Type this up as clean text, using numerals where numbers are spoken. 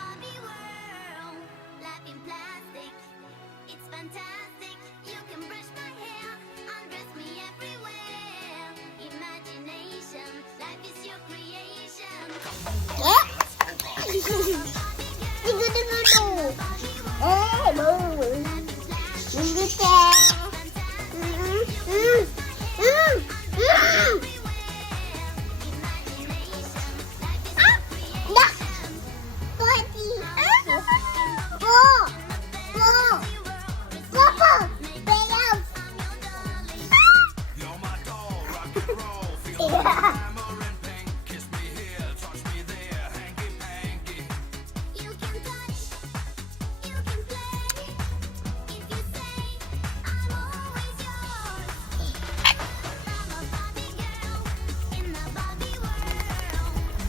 Barbie world, life in plastic. It's fantastic. You can brush my hair, undress me everywhere. Imagination, life is your creation.